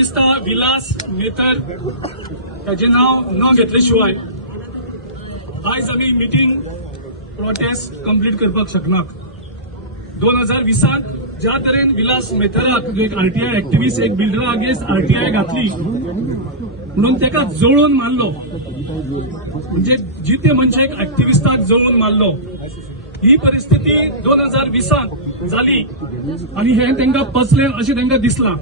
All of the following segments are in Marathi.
दिसता विलास मेतर ताचे नाव न घेतले शिवाय आज आमी मिटींग प्रोटेस्ट कंप्लीट करपाक शकना। 2020 ज्या तरेन विलास मेतराक एक आरटीआय एक्टिव्हिस्ट एक बिल्डरा अगेन्स्ट आरटीआय घातली म्हणून ताका जळोवन मारलो, म्हणजे जिते मनशाक एक्टिव्हिस्टाक जळोवन मारलो, ही परिस्थिती 2020 जाली आणि हे तांकां पचलें अशें तांकां दिसलां।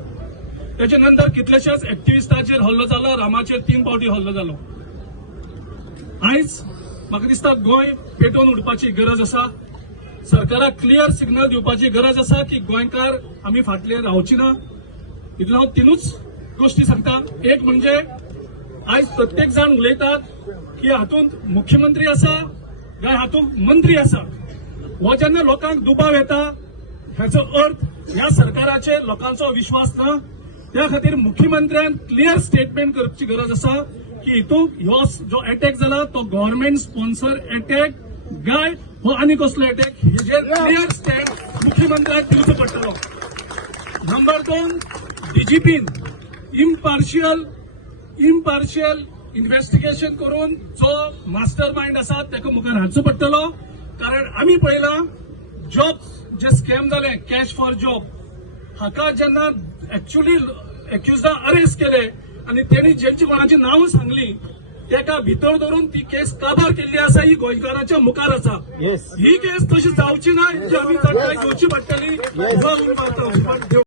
त्याच्या नंतर कितलेशेच एक्टिव्हिस्टाचेर हल्लो जालो, रामाचेर 3 फावटी हल्लो जालो। आयज म्हाका दिसता गोंय पेटोवन उडपाची गरज आसा, सरकाराक क्लियर सिग्नल दिवपाची गरज आसा की गोंयकार आमी फाटले रावची ना। इतलो हांव 3च गोष्टी सांगता। एक म्हणजे आयज प्रत्येक जाण उलयतात की हातूंत मुख्यमंत्री आसा काय हातूंत मंत्री आसा। हो जेन्ना लोकांक दुबाव येता हाचो अर्थ ह्या सरकाराचेर लोकांचो विश्वास ना। त्या खातीर मुख्यमंत्र्यान क्लियर स्टेटमेंट करपाची गरज आसा की हितूंत ह्यो जो अटॅक जाला तो गव्हर्नमेंट स्पॉन्सर अटॅक काय हो आनी कसलो अटॅक, हेजेर क्लियर स्टँड मुख्यमंत्र्याक दिवचो पडटलो। नंबर 2, डीजीपीन इम्पार्शियल इन्व्हेस्टिगेशन करून जो मास्टर माइंड आसा ताका मुखार हाडचो पडटलो। कारण आमी पळयला जॉब जे स्कॅम जाले कॅश फॉर जॉब हाका जेन्ना एक्चुअली एक्युज्डा अरेस्ट केले आणि त्यांनी जेची कोणाची नावं सांगली त्याका भितर धरून ती केस काबार केल्ली आसा, ही गोंयकारांच्या मुखार आसा। ही केस तशी जावची ना, जी आमी घेवची पडटली।